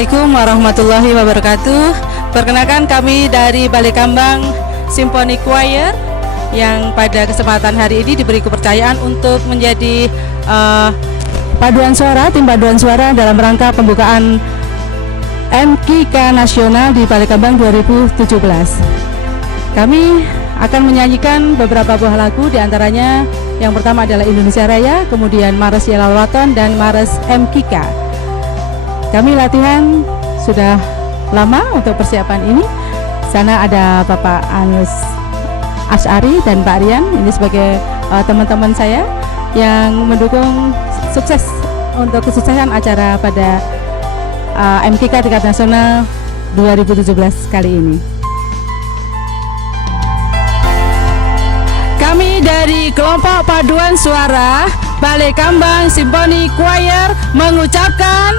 Assalamualaikum warahmatullahi wabarakatuh. Perkenalkan, kami dari Balai Kambang Symphony Choir yang pada kesempatan hari ini diberi kepercayaan untuk menjadi tim paduan suara dalam rangka pembukaan MKK Nasional di Balai Kambang 2017. Kami akan menyanyikan beberapa buah lagu, diantaranya yang pertama adalah Indonesia Raya, kemudian Mares Yelal Waton, dan Mares MKK. Kami latihan sudah lama untuk persiapan ini. Sana ada Bapak Anus Asyari dan Pak Rian, ini sebagai teman-teman saya yang mendukung sukses untuk kesuksesan acara pada MKK tingkat nasional 2017 kali ini. Kami dari kelompok paduan suara Balai Kambang Symphony Choir mengucapkan